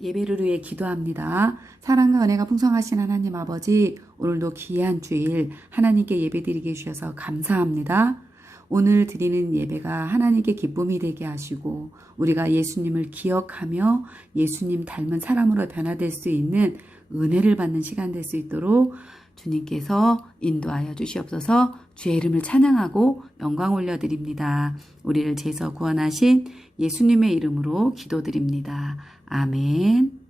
예배를 위해 기도합니다. 사랑과 은혜가 풍성하신 하나님 아버지, 오늘도 귀한 주일 하나님께 예배드리게 해주셔서 감사합니다. 오늘 드리는 예배가 하나님께 기쁨이 되게 하시고 우리가 예수님을 기억하며 예수님 닮은 사람으로 변화될 수 있는 은혜를 받는 시간 될 수 있도록 주님께서 인도하여 주시옵소서. 주의 이름을 찬양하고 영광 올려드립니다. 우리를 죄에서 구원하신 예수님의 이름으로 기도드립니다. 아멘.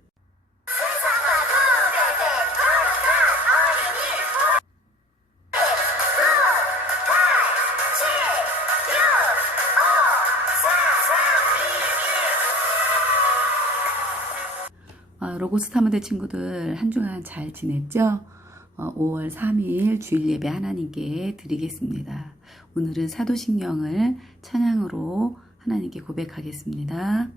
로고스 탐험대 친구들 한 주간 잘 지냈죠? 5월 3일 주일 예배 하나님께 드리겠습니다. 오늘은 사도신경을 찬양으로 하나님께 고백하겠습니다.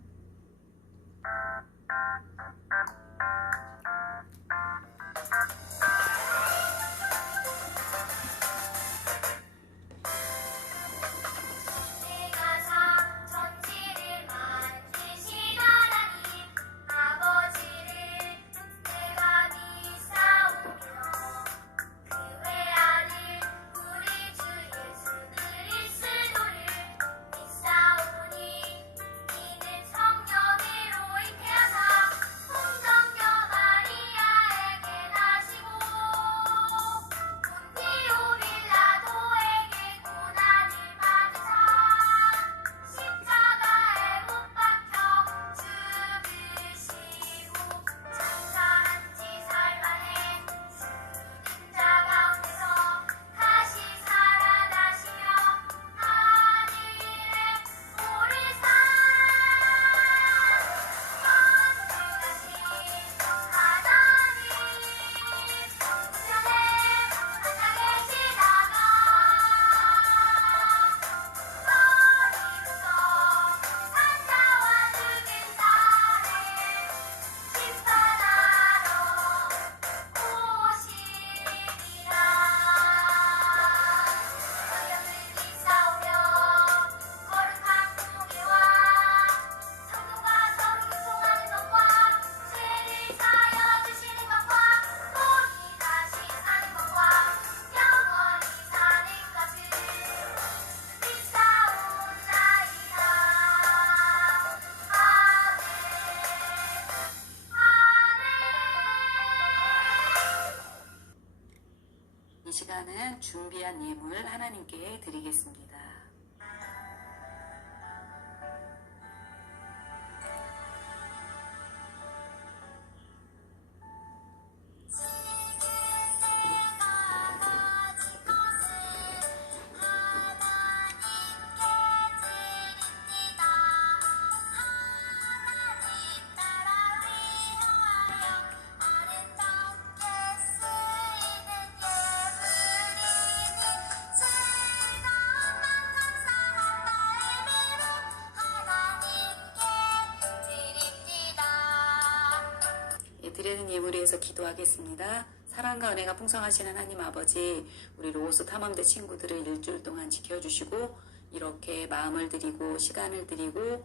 이 시간은 준비한 예물 하나님께 드리겠습니다. 드리는 예물에 의해서 기도하겠습니다. 사랑과 은혜가 풍성하신 하나님 아버지, 우리 로고스 탐험대 친구들을 일주일 동안 지켜주시고 이렇게 마음을 드리고 시간을 드리고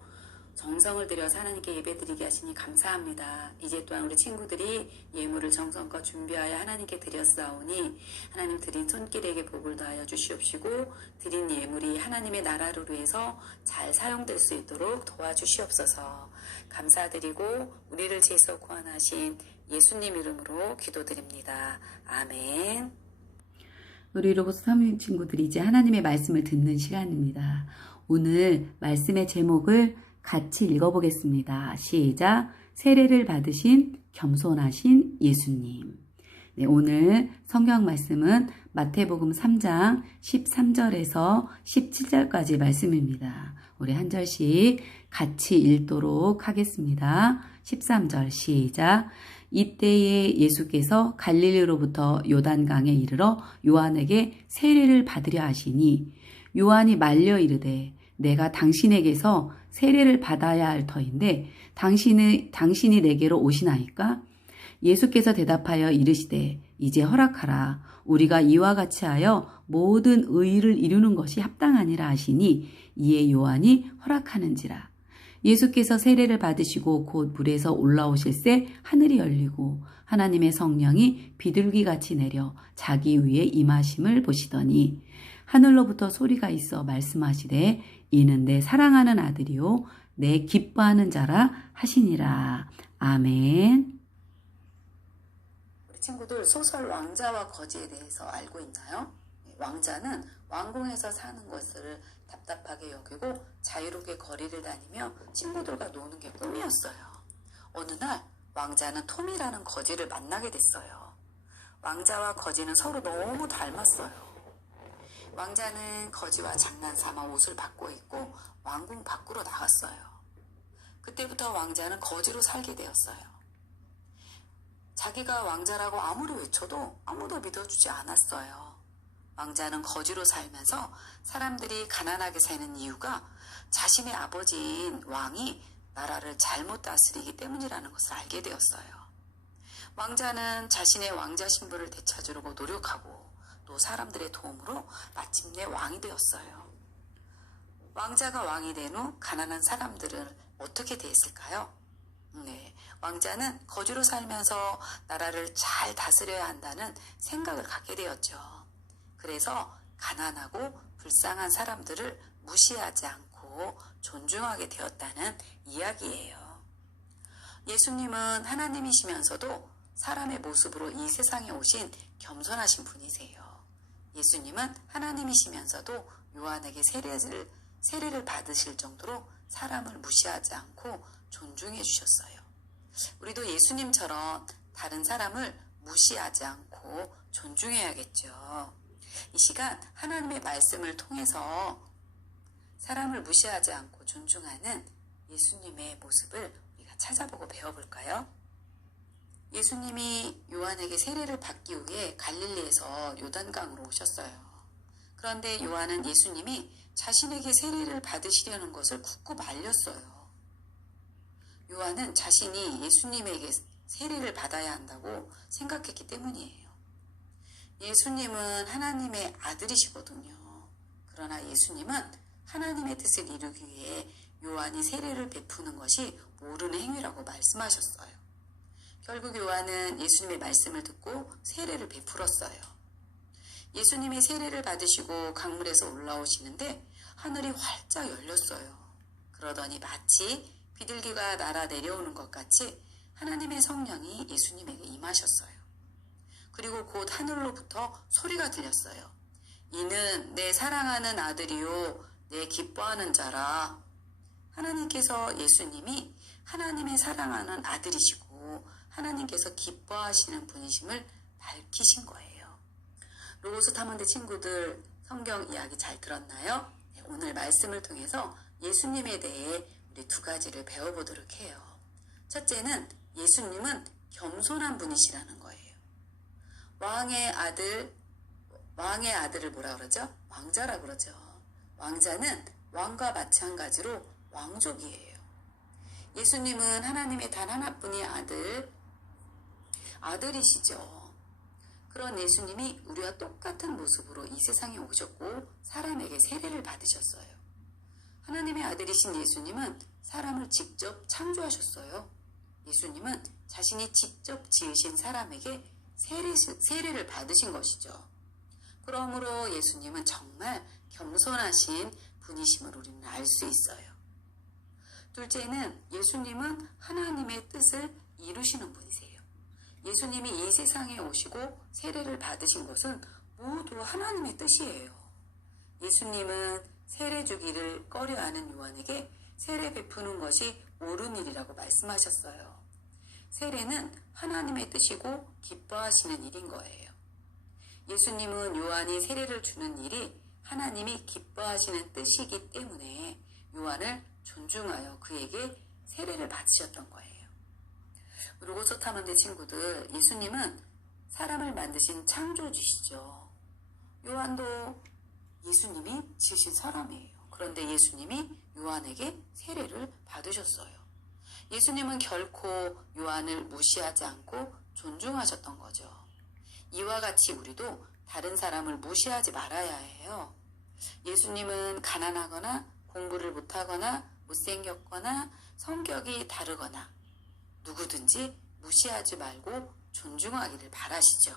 정성을 들여서 하나님께 예배드리게 하시니 감사합니다. 이제 또한 우리 친구들이 예물을 정성껏 준비하여 하나님께 드렸사오니 하나님 드린 손길에게 복을 더하여 주시옵시고 드린 예물이 하나님의 나라를 위해서 잘 사용될 수 있도록 도와주시옵소서. 감사드리고 우리를 죄에서 구원하신 예수님 이름으로 기도드립니다. 아멘. 우리 로고스 탐험 친구들이 이제 하나님의 말씀을 듣는 시간입니다. 오늘 말씀의 제목을 같이 읽어보겠습니다. 시작. 세례를 받으신 겸손하신 예수님. 네, 오늘 성경 말씀은 마태복음 3장 13절에서 17절까지 말씀입니다. 우리 한 절씩 같이 읽도록 하겠습니다. 13절 시작. 이때에 예수께서 갈릴리로부터 요단강에 이르러 요한에게 세례를 받으려 하시니 요한이 말려 이르되 내가 당신에게서 세례를 받아야 할 터인데 당신이 내게로 오시나이까? 예수께서 대답하여 이르시되 이제 허락하라. 우리가 이와 같이 하여 모든 의를 이루는 것이 합당하니라 하시니 이에 요한이 허락하는지라. 예수께서 세례를 받으시고 곧 물에서 올라오실새 하늘이 열리고 하나님의 성령이 비둘기같이 내려 자기 위에 임하심을 보시더니 하늘로부터 소리가 있어 말씀하시되 이는 내 사랑하는 아들이요 내 기뻐하는 자라 하시니라. 아멘. 우리 친구들 소설 왕자와 거지에 대해서 알고 있나요? 왕자는 왕궁에서 사는 것을 답답하게 여기고 자유롭게 거리를 다니며 친구들과 노는 게 꿈이었어요. 어느 날 왕자는 톰이라는 거지를 만나게 됐어요. 왕자와 거지는 서로 너무 닮았어요. 왕자는 거지와 장난삼아 옷을 바꿔 입고 왕궁 밖으로 나갔어요. 그때부터 왕자는 거지로 살게 되었어요. 자기가 왕자라고 아무리 외쳐도 아무도 믿어주지 않았어요. 왕자는 거지로 살면서 사람들이 가난하게 사는 이유가 자신의 아버지인 왕이 나라를 잘못 다스리기 때문이라는 것을 알게 되었어요. 왕자는 자신의 왕자 신분을 되찾으려고 노력하고 또 사람들의 도움으로 마침내 왕이 되었어요. 왕자가 왕이 된 후 가난한 사람들은 어떻게 대했을까요? 왕자는 거지로 살면서 나라를 잘 다스려야 한다는 생각을 갖게 되었죠. 그래서 가난하고 불쌍한 사람들을 무시하지 않고 존중하게 되었다는 이야기예요. 예수님은 하나님이시면서도 사람의 모습으로 이 세상에 오신 겸손하신 분이세요. 예수님은 하나님이시면서도 요한에게 세례를 받으실 정도로 사람을 무시하지 않고 존중해 주셨어요. 우리도 예수님처럼 다른 사람을 무시하지 않고 존중해야겠죠. 이 시간 하나님의 말씀을 통해서 사람을 무시하지 않고 존중하는 예수님의 모습을 우리가 찾아보고 배워볼까요? 예수님이 요한에게 세례를 받기 위해 갈릴리에서 요단강으로 오셨어요. 그런데 요한은 예수님이 자신에게 세례를 받으시려는 것을 굳고 말렸어요. 요한은 자신이 예수님에게 세례를 받아야 한다고 생각했기 때문이에요. 예수님은 하나님의 아들이시거든요. 그러나 예수님은 하나님의 뜻을 이루기 위해 요한이 세례를 베푸는 것이 옳은 행위라고 말씀하셨어요. 결국 요한은 예수님의 말씀을 듣고 세례를 베풀었어요. 예수님이 세례를 받으시고 강물에서 올라오시는데 하늘이 활짝 열렸어요. 그러더니 마치 비둘기가 날아 내려오는 것 같이 하나님의 성령이 예수님에게 임하셨어요. 그리고 곧 하늘로부터 소리가 들렸어요. 이는 내 사랑하는 아들이요 내 기뻐하는 자라. 하나님께서 예수님이 하나님의 사랑하는 아들이시고 하나님께서 기뻐하시는 분이심을 밝히신 거예요. 로고스 탐험대 친구들 성경 이야기 잘 들었나요? 오늘 말씀을 통해서 예수님에 대해 우리 두 가지를 배워보도록 해요. 첫째는 예수님은 겸손한 분이시라는 거예요. 왕의 아들을 뭐라 그러죠? 왕자라 그러죠. 왕자는 왕과 마찬가지로 왕족이에요. 예수님은 하나님의 단 하나뿐인 아들이시죠. 그런 예수님이 우리와 똑같은 모습으로 이 세상에 오셨고 사람에게 세례를 받으셨어요. 하나님의 아들이신 예수님은 사람을 직접 창조하셨어요. 예수님은 자신이 직접 지으신 사람에게 세례를 받으신 것이죠. 그러므로 예수님은 정말 겸손하신 분이심을 우리는 알 수 있어요. 둘째는 예수님은 하나님의 뜻을 이루시는 분이세요. 예수님이 이 세상에 오시고 세례를 받으신 것은 모두 하나님의 뜻이에요. 예수님은 세례 주기를 꺼려하는 요한에게 세례 베푸는 것이 옳은 일이라고 말씀하셨어요. 세례는 하나님의 뜻이고 기뻐하시는 일인 거예요. 예수님은 요한이 세례를 주는 일이 하나님이 기뻐하시는 뜻이기 때문에 요한을 존중하여 그에게 세례를 받으셨던 거예요. 로고스 탐험대 친구들, 예수님은 사람을 만드신 창조주시죠. 요한도 예수님이 지으신 사람이에요. 그런데 예수님이 요한에게 세례를 받으셨어요. 예수님은 결코 요한을 무시하지 않고 존중하셨던 거죠. 이와 같이 우리도 다른 사람을 무시하지 말아야 해요. 예수님은 가난하거나 공부를 못하거나 못생겼거나 성격이 다르거나 누구든지 무시하지 말고 존중하기를 바라시죠.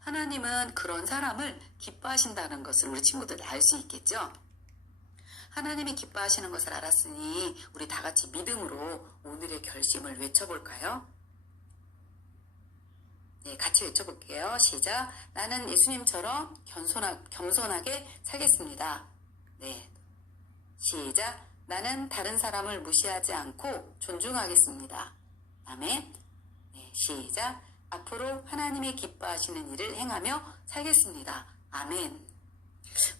하나님은 그런 사람을 기뻐하신다는 것을 우리 친구들 알 수 있겠죠? 하나님이 기뻐하시는 것을 알았으니 우리 다 같이 믿음으로 오늘의 결심을 외쳐볼까요? 네, 같이 외쳐볼게요. 시작. 나는 예수님처럼 겸손하게 살겠습니다. 네, 시작. 나는 다른 사람을 무시하지 않고 존중하겠습니다. 아멘. 네, 시작. 앞으로 하나님이 기뻐하시는 일을 행하며 살겠습니다. 아멘.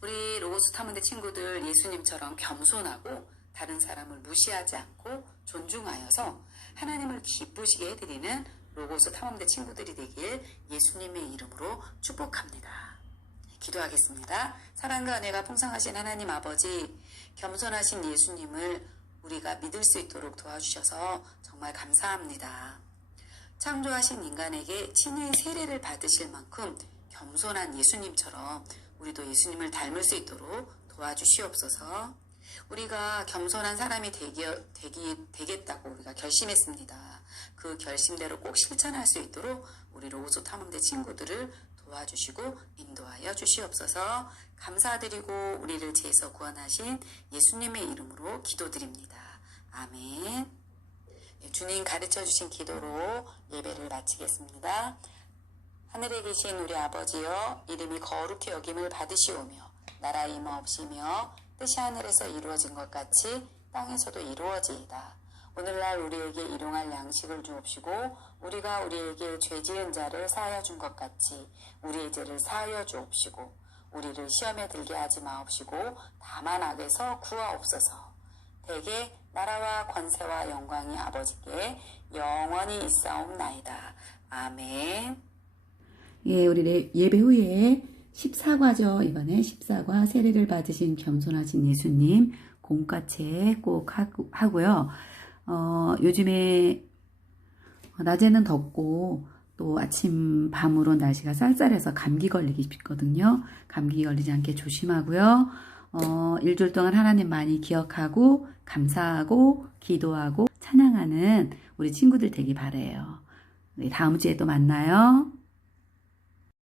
우리 로고스 탐험대 친구들 예수님처럼 겸손하고 다른 사람을 무시하지 않고 존중하여서 하나님을 기쁘시게 해드리는 로고스 탐험대 친구들이 되길 예수님의 이름으로 축복합니다. 기도하겠습니다. 사랑과 은혜가 풍성하신 하나님 아버지, 겸손하신 예수님을 우리가 믿을 수 있도록 도와주셔서 정말 감사합니다. 창조하신 인간에게 친히 세례를 받으실 만큼 겸손한 예수님처럼 우리도 예수님을 닮을 수 있도록 도와주시옵소서. 우리가 겸손한 사람이 되겠다고 우리가 결심했습니다. 그 결심대로 꼭 실천할 수 있도록 우리 로고스 탐험대 친구들을 도와주시고 인도하여 주시옵소서. 감사드리고 우리를 죄에서 구원하신 예수님의 이름으로 기도드립니다. 아멘. 주님 가르쳐 주신 기도로 예배를 마치겠습니다. 하늘에 계신 우리 아버지여, 이름이 거룩히 여김을 받으시오며 나라 임하옵시며 뜻이 하늘에서 이루어진 것 같이 땅에서도 이루어지이다. 오늘날 우리에게 일용할 양식을 주옵시고 우리가 우리에게 죄 지은 자를 사하여 준 것 같이 우리의 죄를 사하여 주옵시고 우리를 시험에 들게 하지 마옵시고 다만 악에서 구하옵소서. 대개 나라와 권세와 영광이 아버지께 영원히 있사옵나이다. 아멘. 예, 우리 예배 후에 14과죠. 이번에 14과 세례를 받으신 겸손하신 예수님 공과체 꼭 하고요. 요즘에 낮에는 덥고 또 아침 밤으로 날씨가 쌀쌀해서 감기 걸리기 쉽거든요. 감기 걸리지 않게 조심하고요. 일주일 동안 하나님 많이 기억하고 감사하고 기도하고 찬양하는 우리 친구들 되기 바라요. 다음 주에 또 만나요.